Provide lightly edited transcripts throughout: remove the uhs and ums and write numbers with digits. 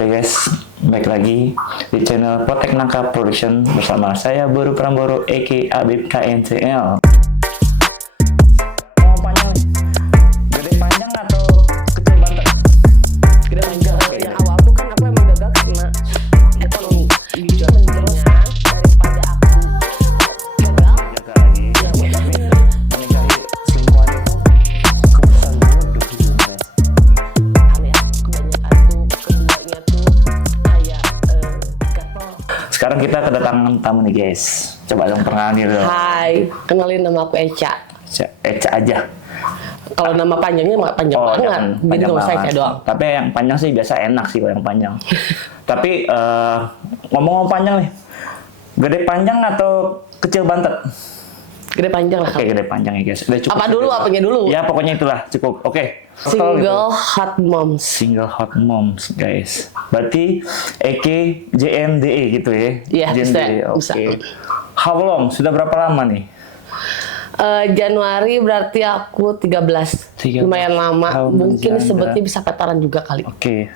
Oke guys, baik lagi di channel Potek Nangka Production bersama saya Boru Pramboro aka Abib KNCL. Mau panjang nih? Gede panjang atau kecil banget? Gede panjang. Yang awal tuh kan aku emang gagal karena ekonomi. Jujur menurutnya daripada aku gagal. Jaga lagi. Menikahi selingkuhan itu keputusan bodoh gitu guys. Aneh ya, kebanyakan tuh keduanya tuh kayak gatel. Sekarang kita kedatangan tamu nih guys. Coba dong perkenalkan dulu. Hai, kenalin nama aku Eca. Eca aja. Kalau nama panjangnya nggak panjang banget, jangan jadi panjang nggak usah banget. Eca doang. Tapi yang panjang sih biasa enak sih kalau yang panjang. Tapi ngomong-ngomong panjang nih, gede panjang atau kecil bantet? Gede panjang lah. Oke, gede panjang ya guys. Udah cukup. Apa dulu, apanya dulu? Ya pokoknya itulah cukup. Oke. Single hot moms. Single hot moms guys. Berarti EKJNDE gitu ya? Iya, JNDE. bisa. Oke. How long? Sudah berapa lama nih? Januari berarti aku 13. 13 Lumayan lama. tahun Mungkin berjanda. sebutnya bisa pacaran juga kali. Oke.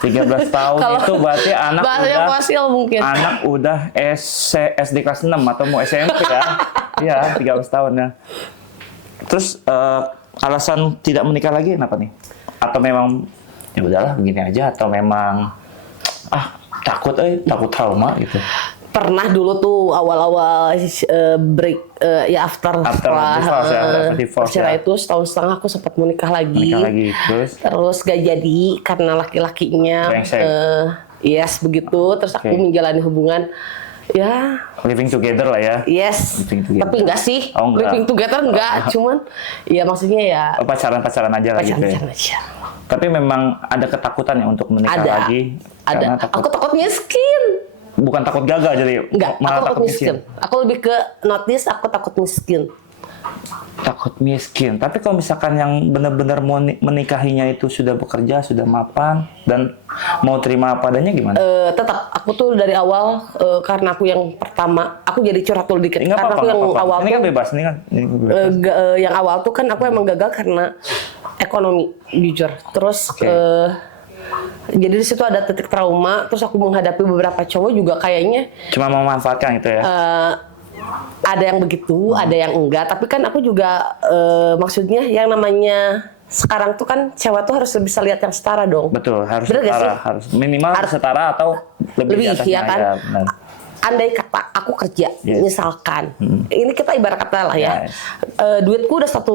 13 tahun Kalau itu berarti anak bahasanya udah fosil mungkin. anak udah SD kelas 6 atau mau SMP ya. Iya, 13 tahun ya. Terus alasan tidak menikah lagi kenapa nih? Atau memang ya udahlah begini aja atau memang takut trauma gitu. Pernah dulu tuh awal-awal break ya after setelah divorce ya, after divorce perceraian ya. itu setahun setengah aku sempat menikah lagi. Terus gak jadi karena laki-lakinya Brengsek. yes begitu. Terus aku menjalani hubungan ya Living together lah ya. yes. Living together. Tapi enggak sih. Oh, enggak. Living together enggak, cuman ya maksudnya ya Pacaran aja lah gitu ya. pacaran aja. Tapi memang ada ketakutan ya untuk menikah Ada. lagi. Ada. Karena Aku takut miskin. bukan takut gagal jadi Enggak, malah aku takut miskin. Aku lebih ke notice aku takut miskin. Takut miskin. Tapi kalau misalkan yang benar-benar mau menikahinya itu sudah bekerja, sudah mapan dan mau terima apa adanya gimana? Tetap aku tuh dari awal karena aku yang pertama aku jadi curhat dulu dikit Nggak karena apa-apa, aku yang nggak apa-apa. awal Ini kan tuh bebas, ini kan bebas. yang awal tuh kan aku emang gagal karena ekonomi jujur terus Oke. jadi di situ ada titik trauma terus aku menghadapi beberapa cowok juga kayaknya Cuma memanfaatkan gitu ya. ada yang begitu ada yang enggak tapi kan aku juga maksudnya yang namanya sekarang tuh kan cewek tuh harus bisa lihat yang setara dong. Betul, harus Bener gak setara, sih? harus minimal setara atau lebih di atasnya ya kan. benar. Andai kata aku kerja, Yes. misalkan, ini kita ibarat kata lah ya, Yes. Duitku udah 1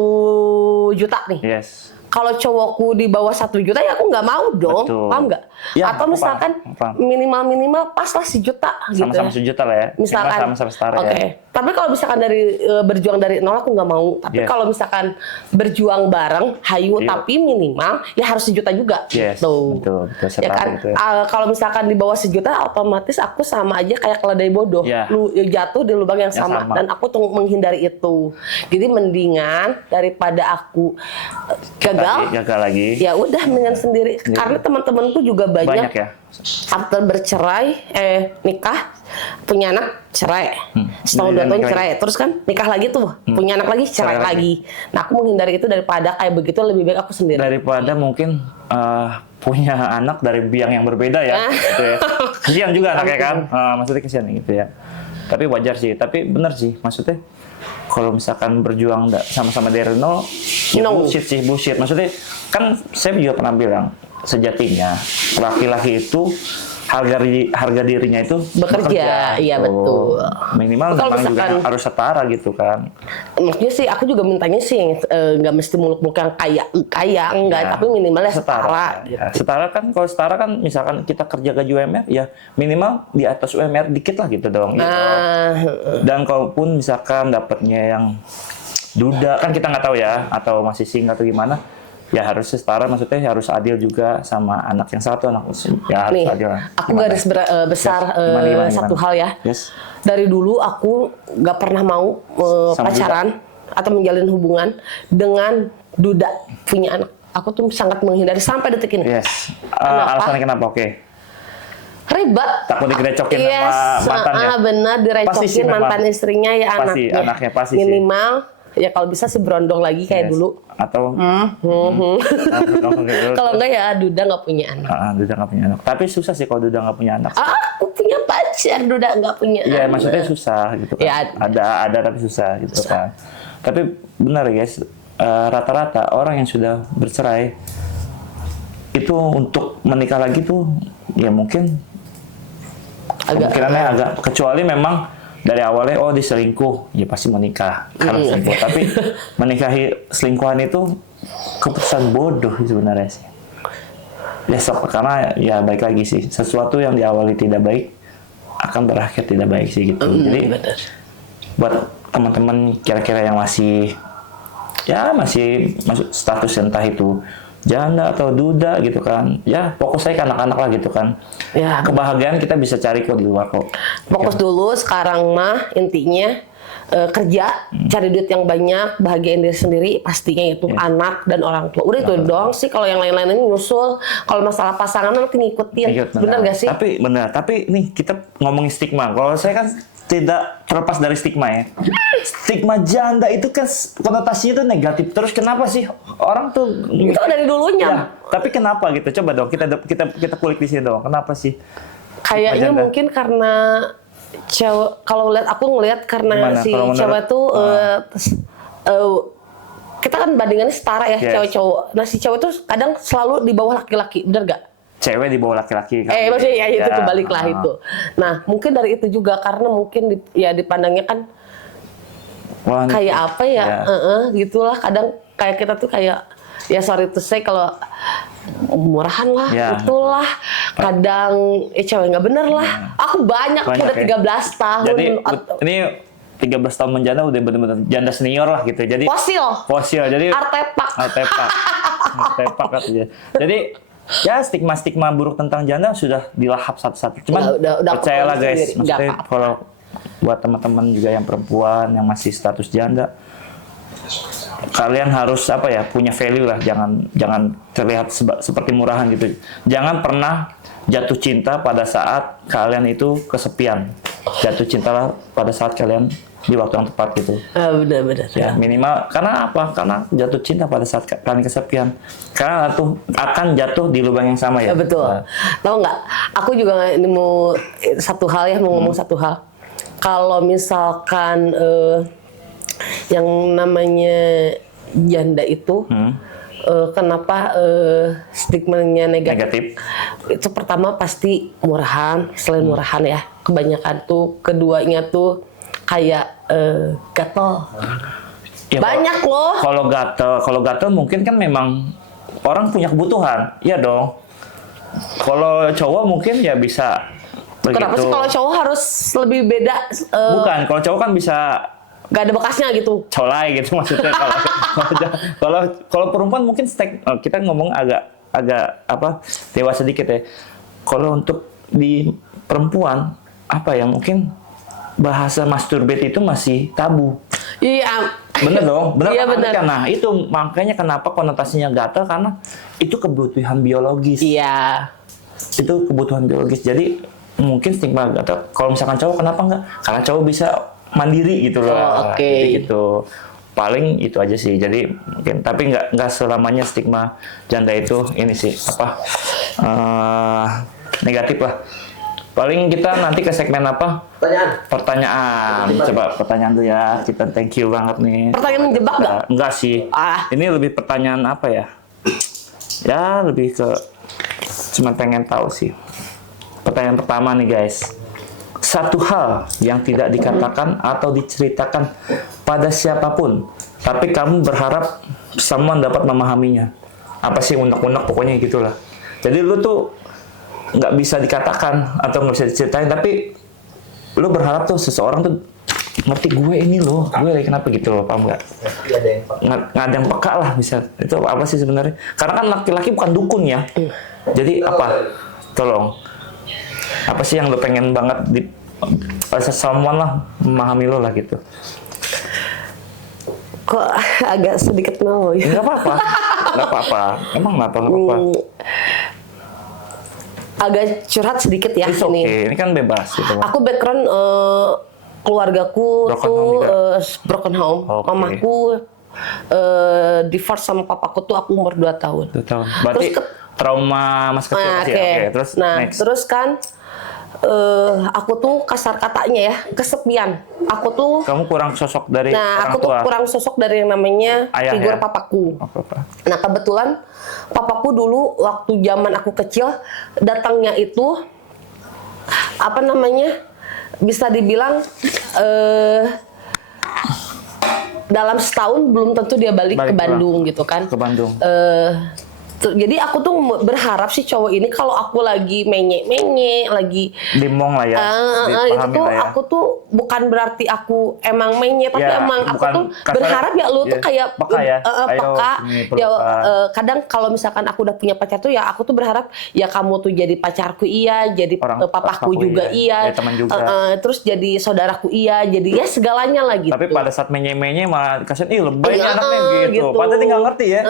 juta nih. Yes. Kalau cowokku di bawah 1 juta ya aku nggak mau dong, Betul. paham nggak? Ya, Atau aku misalkan paham. minimal pas lah 1 juta gitu. Sama-sama ya. sejuta lah ya. Misalkan, Minimal sama-sama setara oke. ya. Tapi kalau misalkan dari berjuang dari nol aku nggak mau. Tapi Yes. kalau misalkan berjuang bareng, hayu Iya. tapi minimal ya harus 1 juta juga. Yes, Gitu. betul, Ya setara kan, gitu ya. kalau misalkan di bawah 1 juta, otomatis aku sama aja kayak keledai bodoh, Ya. lu jatuh di lubang yang sama. sama. Dan aku tuh menghindari itu. Jadi mendingan daripada aku gagal, Gagal lagi. ya udah mendingan sendiri. Karena teman-temanku juga Banyak ya. after bercerai, nikah, punya anak, cerai. Setahun 2 Dan tahun nikah cerai. Terus kan nikah lagi tuh, punya anak lagi, cerai Cerai lagi. Nah aku menghindari itu daripada kayak begitu, lebih baik aku sendiri. Daripada mungkin punya anak dari biang yang berbeda ya, gitu ya. Kasihan juga anaknya kan, maksudnya kasihan gitu ya. Tapi wajar sih, tapi benar sih, maksudnya kalau misalkan berjuang sama-sama dari nol, ya No. bullshit. Maksudnya kan saya juga pernah bilang sejatinya laki-laki itu harga dirinya itu Bekerja, iya, gitu. betul. Minimal Kalau memang juga misalkan- harus setara gitu kan. Maksudnya sih aku juga mintanya sih nggak mesti muluk-muluk yang kaya enggak, Ya, tapi minimalnya setara. Ya, setara kan, kalau setara kan misalkan kita kerja gaji UMR ya minimal di atas UMR dikit lah gitu dong. Gitu. Dan kalaupun misalkan dapatnya yang duda kan kita nggak tahu ya, atau masih single atau gimana, ya harus setara, maksudnya harus adil juga sama anak yang satu, anak ya harus Nih, adil. aku Gimana? garis besar Gimana? satu hal ya. Yes. Dari dulu aku nggak pernah mau Sama pacaran atau menjalin hubungan dengan duda punya anak. Aku tuh sangat menghindari sampai detik ini. Yes. Kenapa? Alasannya kenapa? Oke. Ribet. Takut direcokin Yes, sama mantannya. benar Pasti sih direcokin memang. mantan istrinya ya Pasti, anaknya. anaknya pasti sih. Minimal Ya kalau bisa sih berondong lagi kayak Yes. dulu. Atau Kalau enggak ya Duda nggak punya anak. Duda nggak punya anak. Tapi susah sih kalau Duda nggak punya anak. Aku punya pacar, Duda nggak punya Iya, anak. maksudnya susah gitu kan. Ya, ada tapi susah gitu kan. Tapi benar guys, rata-rata orang yang sudah bercerai itu untuk menikah lagi tuh ya mungkin kemungkinannya agak, kecuali memang dari awalnya diselingkuh, ya pasti menikah karena selingkuh. Tapi menikahi selingkuhan itu keputusan bodoh sebenarnya sih. Ya karena ya baik lagi sih, sesuatu yang diawali tidak baik akan berakhir tidak baik sih gitu. Jadi Bener. buat teman-teman kira-kira yang masih masuk status entah itu janda atau duda gitu kan, ya fokus saya ke anak-anak lah gitu kan. Ya. Kebahagiaan kita bisa cari kok di luar kok. Fokus dulu sekarang mah intinya kerja, cari duit yang banyak, bahagiain diri sendiri, pastinya itu anak dan orang tua. Udah itu doang sih, kalau yang lain-lain ini nyusul. Kalau masalah pasangan nanti ngikutin. Bener gak sih? Tapi nih kita ngomongin stigma. Kalau saya kan tidak terlepas dari stigma ya. Stigma janda itu kan konotasinya itu negatif. Terus kenapa sih orang tuh Itu dari dulunya. Ya, tapi kenapa gitu? Coba dong kita kulik di sini dong. Kenapa sih? Kayaknya janda? mungkin karena cewek, kalau aku ngelihat karena Gimana? si Kalau menurut- cewek tuh kita kan bandingannya setara ya, Yes. cewek cowok. Nah si cewek tuh kadang selalu di bawah laki-laki, bener gak? Cewek di bawah laki-laki kan? Maksudnya ya itu kebalik lah ah. itu. Nah mungkin dari itu juga karena mungkin dipandangnya kan Wah, kayak apa ya, gitulah. Kadang kayak kita tuh kayak ya sorry to say kalau murahan lah, Ya. itulah. Kadang cewek nggak bener lah. Aku banyak udah ya. 13 tahun. Jadi ini 13 tahun menjanda udah bener-bener janda senior lah gitu. Jadi fosil. Jadi Artepak. artepak katanya. Jadi ya stigma buruk tentang janda sudah dilahap satu-satu. Cuman Udah percayalah aku guys, sendiri. maksudnya Nggak apa-apa. kalau buat teman-teman juga yang perempuan yang masih status janda, kalian harus punya value lah, jangan terlihat seperti murahan gitu. Jangan pernah jatuh cinta pada saat kalian itu kesepian. Jatuh cintalah pada saat kalian di waktu yang tepat gitu. Benar-benar. Ya, minimal karena apa? Karena jatuh cinta pada saat kalian kesepian. Karena tuh akan jatuh di lubang yang sama ya. Betul. Nah, Tahu nggak? Aku juga ini mau satu hal ya, mau ngomong satu hal. Kalau misalkan yang namanya janda itu, kenapa stigmanya negatif? Itu pertama pasti murahan, selain murahan ya, kebanyakan tuh, keduanya tuh kayak gatel. ya, Banyak loh. Kalau gatel mungkin kan memang orang punya kebutuhan, iya dong. Kalau cowok mungkin ya bisa begitu. Kenapa sih kalau cowok harus lebih beda? Bukan, kalau cowok kan bisa Gak ada bekasnya gitu. colai gitu maksudnya. Kalau perempuan mungkin kita ngomong agak dewasa sedikit ya. Kalau untuk di perempuan mungkin bahasa masturbate itu masih tabu. Iya. Bener dong, Iya, bener. kan? Nah itu makanya kenapa konotasinya gatel, karena itu kebutuhan biologis. Iya. Itu kebutuhan biologis. Jadi mungkin stigma gatel. Kalau misalkan cowok kenapa enggak? Karena cowok bisa mandiri gitu loh. Oke. Jadi gitu. Paling itu aja sih. Jadi mungkin, tapi nggak selamanya stigma janda itu ini sih negatif lah. Paling kita nanti ke segmen apa? Pertanyaan. Coba pertanyaan dulu ya. Kita thank you banget nih. Pertanyaan menjebak nggak? Enggak sih. Ini lebih pertanyaan apa ya? Ya lebih ke cuma pengen tahu sih. Pertanyaan pertama nih guys. Satu hal yang tidak dikatakan atau diceritakan pada siapapun, tapi kamu berharap someone dapat memahaminya. Apa sih, unek-unek pokoknya gitulah. Jadi lu tuh nggak bisa dikatakan atau nggak bisa diceritain, tapi lu berharap tuh seseorang tuh ngerti gue ini loh, gue lagi kenapa gitu loh, paham nggak? Nggak ada yang peka lah bisa. Itu apa sih sebenarnya? Karena kan laki-laki bukan dukun ya. Jadi apa? Tolong. Apa sih yang lo pengen banget di someone lah memahami lo lah gitu? Kok agak sedikit malu ya? Nggak apa-apa. Emang nggak apa-apa. Agak curhat sedikit ya It's ini. okay. Ini kan bebas gitu. Aku background keluargaku Broken tuh home juga? broken home. Oke. Mamaku divorce sama papaku tuh aku umur 2 tahun. 2 tahun. Berarti trauma mas kecil Nah, sih ya? Oke, terus next. terus kan aku tuh kasar katanya ya, kesepian. Aku tuh Kamu kurang sosok dari orang aku tuh tua? kurang sosok dari yang namanya Ayah, figur ya? papaku. Oh, papa. Nah, kebetulan papaku dulu waktu zaman aku kecil datangnya itu apa namanya? Bisa dibilang dalam setahun belum tentu dia balik ke Balik Bandung gitu kan. Ke Bandung. Jadi aku tuh berharap sih cowok ini kalau aku lagi menye lagi Limong lah ya. itu dipahami tuh lah ya. aku tuh bukan berarti aku emang menye, tapi Ya, emang aku bukan tuh kasar, berharap ya lu tuh ya, kayak peka ya. Ayo, peka. sini, Ya, pelukan. kadang kalau misalkan aku udah punya pacar tuh ya aku tuh berharap ya kamu tuh jadi pacarku iya, jadi papaku juga iya, teman juga. Terus jadi saudaraku iya, jadi ya segalanya lah gitu. Tapi pada saat menye-menye malah kasihan, ih lebay nih Iya, anaknya gitu. gitu. Padahal dia nggak ngerti ya.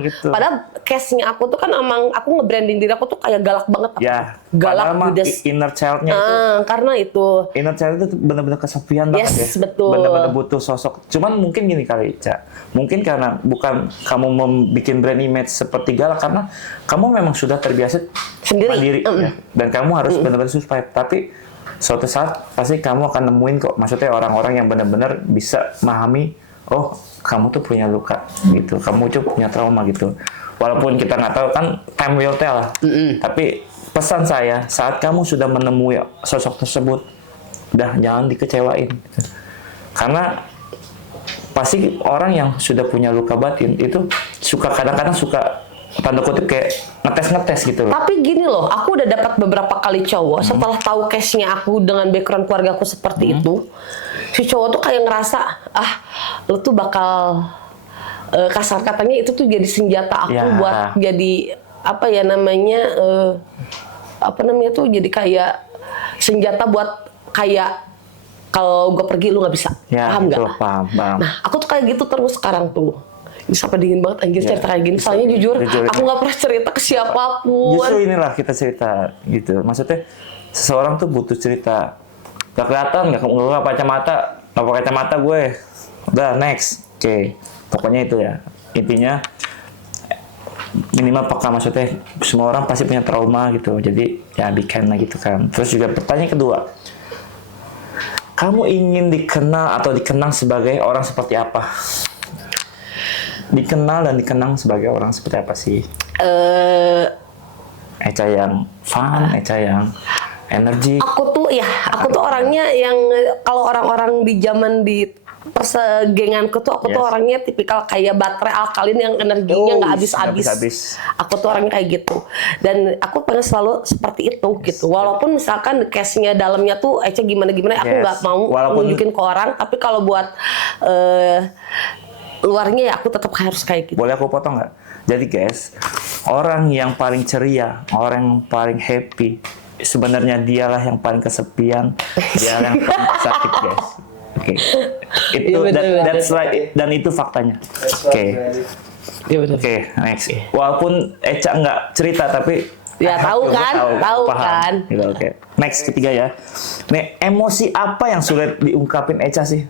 Gitu. Padahal case-nya aku tuh kan emang aku nge-branding diri aku tuh kayak galak banget. Ya, galak padahal mah judes. inner child-nya itu, Karena itu inner child itu benar-benar kesepian banget ya. Yes, betul. Benar-benar butuh sosok. Cuman mungkin gini kali, Ca. Mungkin karena bukan kamu membuat brand image seperti galak, karena kamu memang sudah terbiasa Sendiri. mandiri ya. Dan kamu harus benar-benar survive. Tapi suatu saat pasti kamu akan nemuin kok, maksudnya orang-orang yang benar-benar bisa memahami, oh kamu tuh punya luka gitu, kamu tuh punya trauma gitu. Walaupun kita nggak tahu kan, time will tell lah. Tapi pesan saya, saat kamu sudah menemui sosok tersebut, udah jangan dikecewain. Karena pasti orang yang sudah punya luka batin itu suka kadang-kadang suka tanda kutip kayak ngetes-ngetes gitu loh. Tapi gini loh, aku udah dapat beberapa kali cowok setelah tahu case-nya aku dengan background keluarga aku seperti itu, si cowok tuh kayak ngerasa, lu tuh bakal kasar katanya itu tuh jadi senjata aku Ya. buat jadi apa ya namanya tuh jadi kayak senjata buat kayak kalau gue pergi lu nggak bisa, Ya, paham nggak? betul, paham. Nah, aku tuh kayak gitu terus sekarang tuh. Ini sampai dingin banget anjir cerita kayak gini. Soalnya jujur, aku nggak pernah cerita ke siapapun. Justru inilah kita cerita gitu. Maksudnya seseorang tuh butuh cerita. Gak kelihatan, gak pakai kacamata gue. Udah next. Oke. Pokoknya itu ya. Intinya minimal peka, maksudnya semua orang pasti punya trauma gitu. Jadi ya be kind lah gitu kan. Terus juga pertanyaan kedua. Kamu ingin dikenal atau dikenang sebagai orang seperti apa? Dikenal dan dikenang sebagai orang seperti apa sih? Eca yang fun, Eca yang energi. Aku tuh orangnya yang kalau orang-orang di zaman di persegenganku tuh aku tuh orangnya tipikal kayak baterai alkalin yang energinya nggak habis-habis. Aku tuh orangnya kayak gitu. Dan aku pengen selalu seperti itu gitu. Walaupun misalkan case-nya dalamnya tuh Eca gimana-gimana, aku nggak mau nunjukin ke orang. Tapi kalau buat luarnya ya aku tetap harus kayak gitu. Boleh aku potong nggak? Jadi guys, orang yang paling ceria, orang yang paling happy, sebenarnya dialah yang paling kesepian, dialah yang paling sakit guys. Oke, itu that's right, dan itu faktanya. Oke, next. Walaupun Eca nggak cerita tapi ya tahu kan. Gitu, oke. Next ketiga ya. Nih, emosi apa yang sulit diungkapin Eca sih?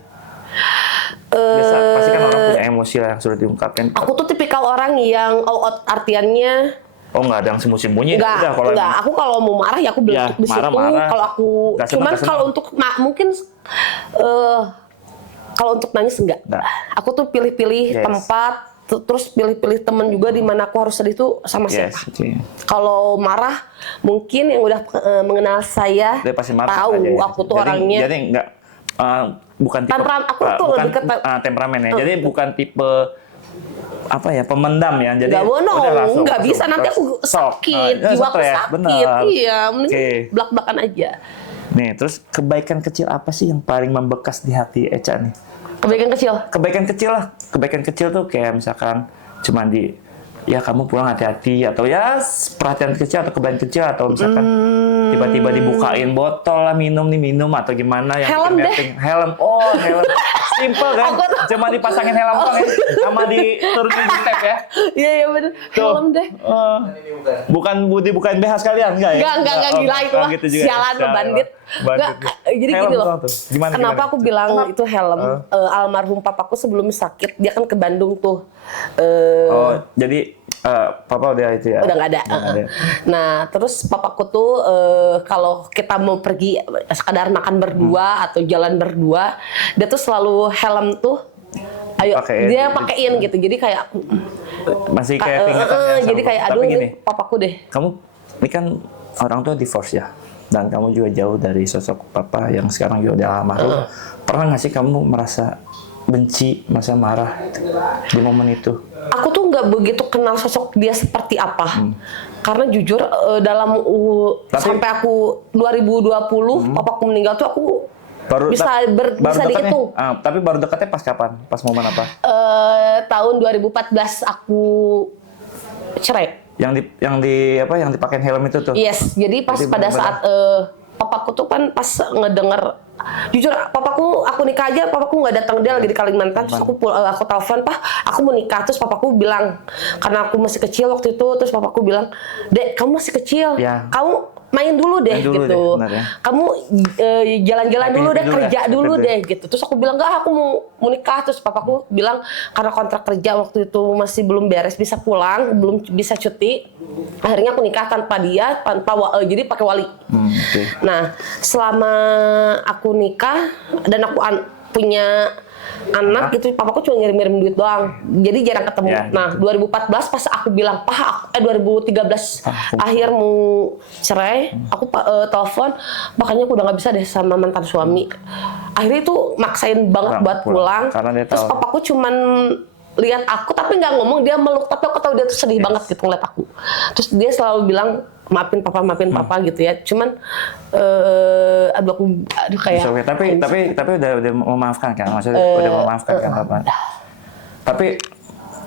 Biasa pasti kan orang punya emosi lah yang sulit diungkapin. Aku tuh tipikal orang yang out artiannya Nggak ada yang sembunyi-sembunyi. Enggak. Aku kalau mau marah ya aku beletuk di situ. Kalau aku cuman kalau untuk mungkin kalau untuk nangis enggak. Aku tuh pilih-pilih tempat, terus pilih-pilih temen juga di mana aku harus sedih tuh sama siapa. Kalau marah mungkin yang udah mengenal saya tahu aku tuh orangnya. Jadi enggak bukan tipe temperamen ya. Jadi bukan tipe pemendam ya. Jadi nggak bisa, nanti aku sakit, jiwa aku sakit. Iya, mending belak-belakan aja. Nih, terus kebaikan kecil apa sih yang paling membekas di hati Eca nih? Kebaikan kecil lah. Kebaikan kecil tuh kayak misalkan cuman kamu pulang hati-hati, atau ya perhatian kecil atau kebaikan kecil, atau misalkan tiba-tiba dibukain botol lah minum atau gimana yang helm deh. helm Simple kan? Cuma dipasangin helm doang ya, sama diturunin di step ya. Iya bener. Helm deh. Bukan BH sekalian enggak ya? Enggak gila itu mah. Gitu juga. Sialan tuh bandit. Enggak, jadi Helm gini loh. Gimana, kenapa aku bilang itu helm? Almarhum papaku sebelum sakit dia kan ke Bandung tuh. Jadi papa udah itu ya? Udah nggak ada. Nah, terus papaku tuh kalau kita mau pergi sekadar makan berdua atau jalan berdua, dia tuh selalu helm tuh, ayo dia pakein gitu. Jadi kayak masih kayak keingetan jadi kayak aduh gini, papaku deh. Kamu ini kan orang tua divorce ya, dan kamu juga jauh dari sosok papa yang sekarang juga udah almarhum. Pernah nggak sih kamu merasa benci, merasa marah di momen itu? Aku tuh nggak begitu kenal sosok dia seperti apa. Karena jujur dalam sampai aku 2020 papaku meninggal tuh aku bisa dihitung. Tapi baru dekatnya pas kapan? Pas momen apa? Tahun 2014 aku cerai. Yang dipakein helm itu tuh. Yes, jadi pas pada saat papaku tuh kan pas ngedenger, jujur papaku aku nikah aja papaku nggak datang, dia lagi di Kalimantan. Terus aku telepon, "Pak, aku mau nikah." Terus papaku bilang, karena aku masih kecil waktu itu, terus papaku bilang, "Dek, kamu masih kecil, kamu main dulu deh gitu. Kamu jalan-jalan dulu deh, kerja dulu deh gitu." Terus aku bilang, "Enggak, aku mau nikah." Terus papaku bilang karena kontrak kerja waktu itu masih belum beres, bisa pulang, belum bisa cuti. Akhirnya aku nikah tanpa dia, jadi pakai wali. Nah, selama aku nikah dan aku punya anak gitu, papaku cuma ngirim-ngirim duit doang, jadi jarang ketemu. Nah, 2014 pas aku bilang 2013 akhir mau cerai, aku telepon, makanya aku udah nggak bisa deh sama mantan suami. Akhirnya itu maksain banget buat pulang. Terus papaku cuman lihat aku tapi nggak ngomong, dia meluk, tapi aku tahu dia tuh sedih banget gitu ngeliat aku. Terus dia selalu bilang, maafin papa gitu ya. Cuman aduh kayak tapi udah memaafkan kan, maksudnya udah memaafkan kan papa. Tapi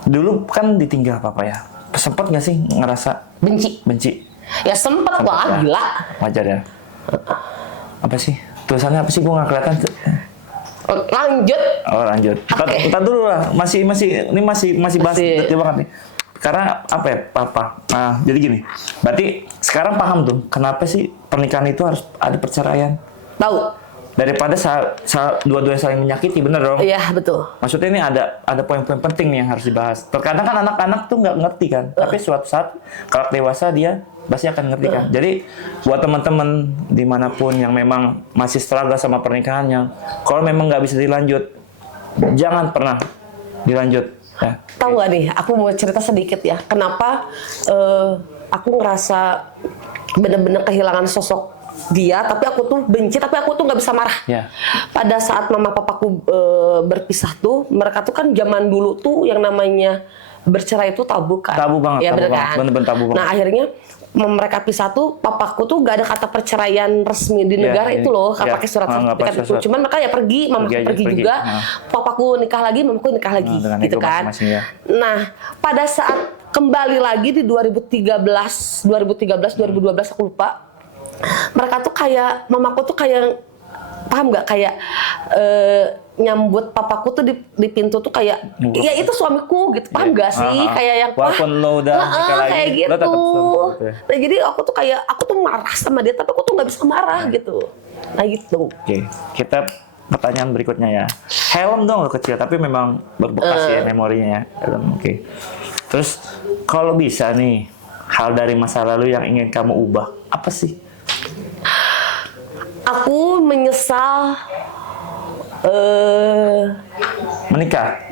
dulu kan ditinggal papa ya, sempet nggak sih ngerasa benci ya? Sempet lah, gila, wajar ya. Apa sih tulisannya, apa sih, gua nggak kelihatan. Lanjut. Kita dulu lah, masih bahas detail banget nih. Karena apa ya, papa. Nah, jadi gini. Berarti sekarang paham tuh kenapa sih pernikahan itu harus ada perceraian? Tahu. Daripada dua-duanya saling menyakiti, bener dong? Iya, betul. Maksudnya ini ada poin-poin penting nih yang harus dibahas. Terkadang kan anak-anak tuh nggak ngerti kan, tapi suatu saat kalau dewasa dia pasti akan ngerti kan. Jadi buat teman-teman dimanapun yang memang masih struggle sama pernikahannya, kalau memang nggak bisa dilanjut, jangan pernah dilanjut. Ya. Tahu nggak nih, aku mau cerita sedikit ya. Kenapa aku ngerasa bener-bener kehilangan sosok dia, tapi aku tuh benci, tapi aku tuh nggak bisa marah. Pada saat mama papaku berpisah tuh, mereka tuh kan zaman dulu tuh yang namanya bercerai itu tabu kan. Tabu banget, ya, tabu banget. Kan? Bener-bener tabu banget. Nah, akhirnya mereka pisah tuh, papaku tuh gak ada kata perceraian resmi di negara itu loh, pakai surat sertifikat itu. Cuman mereka ya pergi, mamaku pergi juga, papaku nikah lagi, mamaku nikah lagi, gitu kan. Nah, pada saat kembali lagi di 2012 aku lupa, mereka tuh kayak, mamaku tuh kayak, paham nggak, kayak nyambut papaku tuh di pintu tuh kayak, ya itu suamiku gitu, paham nggak sih? Kayak yang walaupun lo udah nikah lagi, kayak gitu. Lo tetap Nah, jadi aku tuh marah sama dia, tapi aku tuh nggak bisa marah gitu. Nah gitu. Oke, kita pertanyaan berikutnya ya. Helm dong lo kecil, tapi memang berbekas ya memorinya ya. Oke. Terus kalau bisa nih, hal dari masa lalu yang ingin kamu ubah, apa sih? Aku menyesal menikah.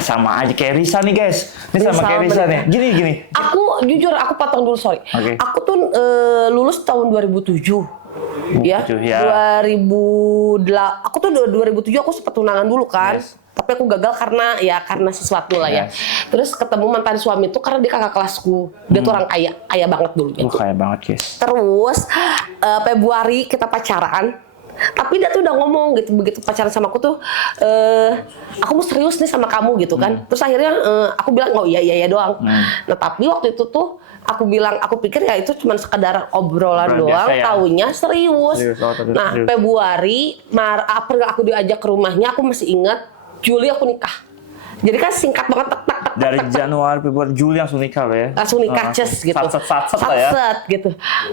Sama aja kayak Risa nih guys. Ini sama kayak Risa nih. Gini. Aku jujur, aku potong dulu, sorry. Aku tuh lulus tahun 2007. Ya. 2008. Aku tuh 2007 aku sempat tunangan dulu kan. Tapi aku gagal karena sesuatu lah ya. Terus ketemu mantan suami itu karena dia kakak kelasku. Dia tuh orang kaya banget dulu gitu. Kaya banget, guys. Terus Februari kita pacaran. Tapi dia tuh udah ngomong gitu, begitu pacaran sama aku tuh, aku mau serius nih sama kamu gitu kan. Terus akhirnya aku bilang, oh iya doang. Nah tapi waktu itu tuh aku pikir ya itu cuma sekedar obrolan Obrolan doang, biasa ya. taunya serius. Serius. Nah, Februari, April aku diajak ke rumahnya, aku masih ingat, Juli aku nikah. Jadi kan singkat banget, tak. Dari Januari, Februari, Juli langsung nikah lo ya? Langsung nikah, ces gitu. Satset lah ya? Satset gitu.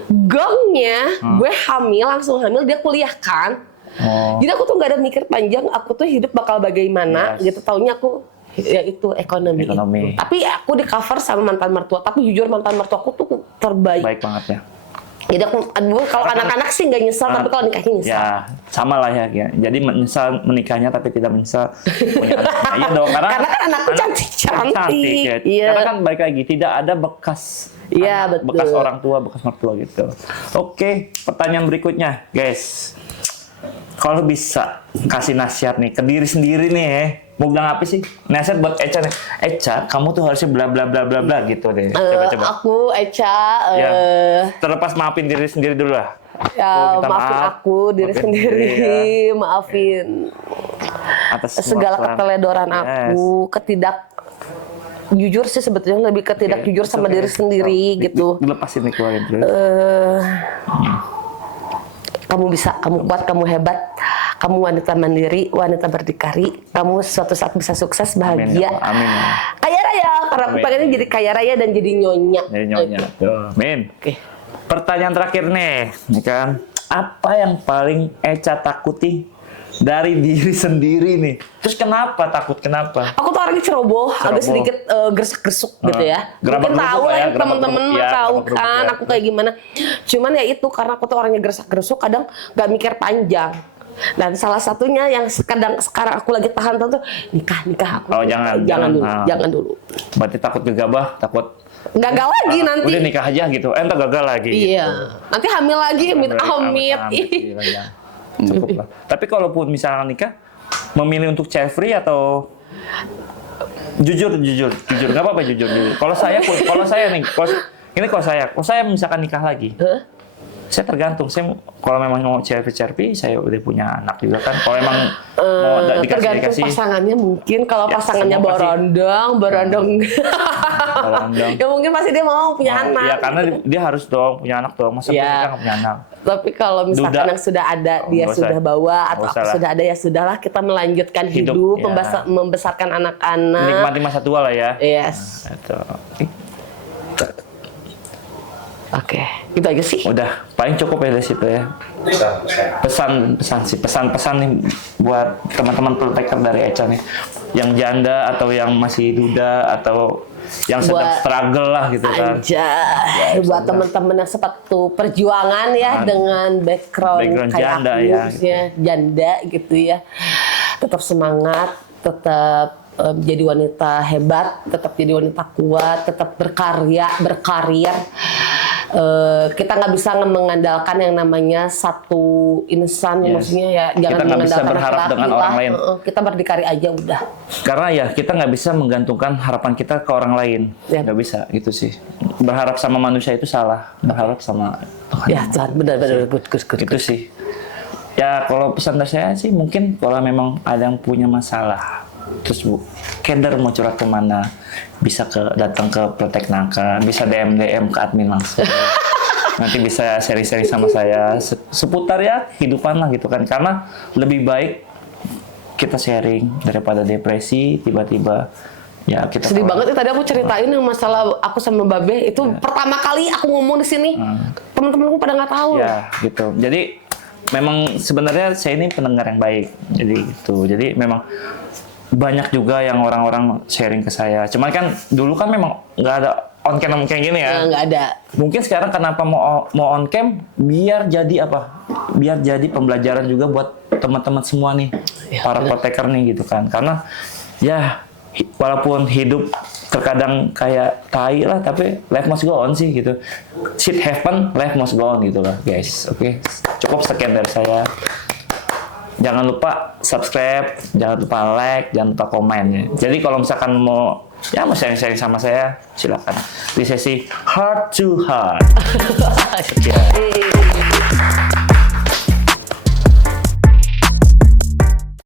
Gongnya, gue langsung hamil, dia kuliah kan. Jadi aku tuh gak ada mikir panjang, aku tuh hidup bakal bagaimana, gitu. Taunya aku, ya itu ekonomi. Itu. Tapi aku di cover sama mantan mertua. Tapi jujur mantan mertua aku tuh terbaik. Baik banget ya. Jadi aku, kalau anak-anak sih nggak nyesel, tapi kalau nikahnya nyesel. Ya, sama lah ya. Jadi menyesal menikahnya tapi tidak menyesal punya anaknya. Iya dong, karena kan anakku cantik-cantik. Ya. Iya. Karena kan balik lagi, tidak ada bekas Iya, betul. bekas orang tua, bekas mertua gitu. Oke, pertanyaan berikutnya, guys. Kalau bisa kasih nasihat nih ke diri sendiri nih mau bilang apa sih? Nasihat buat Echa nih. Echa, kamu tuh harusnya bla bla bla bla bla gitu deh. Coba. Aku Echa Ya, terlepas maafin diri sendiri dulu lah. ya, maafin aku diri sendiri, ya. maafin Atas segala keteledoran aku, jujur sih sebetulnya lebih ketidak jujur sama diri sendiri gitu. Dilepasin nih keluarin dulu. Kamu bisa, kamu kuat, kamu hebat, kamu wanita mandiri, wanita berdikari, kamu suatu saat bisa sukses, bahagia, amin. Kaya raya, karena aku pengennya jadi kaya raya dan jadi nyonya. Jadi nyonya, amin. Oke. Pertanyaan terakhir nih kan, apa yang paling Echa takuti dari diri sendiri nih? Terus kenapa takut? Kenapa? Aku tuh orangnya ceroboh, agak sedikit gersak-gersuk gitu ya. Mungkin tahu lah ya, teman-teman mah tahu kan aku kayak gimana. Cuman ya itu karena aku tuh orangnya gersak-gersuk, kadang nggak mikir panjang. Dan salah satunya yang sekarang aku lagi tahan tuh nikah aku. Oh, jangan dulu. Berarti takut gegabah, takut gagal lagi nanti. Udah nikah aja gitu, entar gagal lagi. Iya. Gitu. Nanti hamil lagi, amit. Cukup lah. Tapi kalaupun misalnya nikah, memilih untuk child free atau jujur, nggak apa-apa jujur. Kalau saya nih, kalau saya misalkan nikah lagi, saya tergantung. Saya kalau memang mau child free, saya udah punya anak juga kan. Kalau memang mau tergantung pasangannya mungkin. Kalau pasangannya berondong. Ya mungkin pasti dia mau punya anak. Ya karena dia harus punya anak dong. Masa dia nggak punya anak? Tapi kalau misalkan yang sudah ada, dia sudah bawa atau aku sudah ada, ya sudahlah kita melanjutkan hidup ya. Membesarkan anak-anak. Menikmati masa tua lah ya. Yes. Oke, itu aja sih. Udah, paling cukup ya dari situ ya. Pesan nih buat teman-teman protector dari Echa nih, yang janda atau yang masih duda atau yang sedang struggle lah gitu kan. Buat teman-teman yang sepatu perjuangan ya dengan background kayak janda aku, ya, janda gitu ya. Tetap semangat, tetap jadi wanita hebat, tetap jadi wanita kuat, tetap berkarir. Kita nggak bisa mengandalkan yang namanya satu insan, maksudnya ya jangan kita nggak bisa berharap dengan orang lain. Kita berdikari aja udah. Karena ya kita nggak bisa menggantungkan harapan kita ke orang lain, nggak bisa gitu sih. Berharap sama manusia itu salah, berharap sama Tuhan. Ya Tuhan, benar good. Itu sih. Ya kalau pesan dari saya sih mungkin kalau memang ada yang punya masalah, terus keder mau curhat kemana, bisa datang ke Protek Nangka, bisa DM ke admin langsung. Nanti bisa sharing sama saya seputar ya kehidupan lah gitu kan. Karena lebih baik kita sharing daripada depresi tiba-tiba ya kita. Sedih banget tadi aku ceritain yang masalah aku sama Babe itu pertama kali aku ngomong di sini. Teman-temanku pada nggak tahu. Ya gitu. Jadi memang sebenarnya saya ini pendengar yang baik. Jadi gitu. Jadi memang banyak juga yang orang-orang sharing ke saya. Cuman kan dulu kan memang nggak ada on cam kayak gini ya. Nggak ada. Mungkin sekarang kenapa mau on cam biar jadi apa? Biar jadi pembelajaran juga buat teman-teman semua nih, para proteker nih gitu kan. Karena ya walaupun hidup terkadang kayak tai lah, tapi life must go on sih gitu. Shit happen, life must go on gitu lah guys. Oke. Cukup sekian dari saya. Jangan lupa subscribe, jangan lupa like, jangan lupa komen ya. Jadi kalau misalkan mau sharing sama saya, silakan di sesi heart to heart.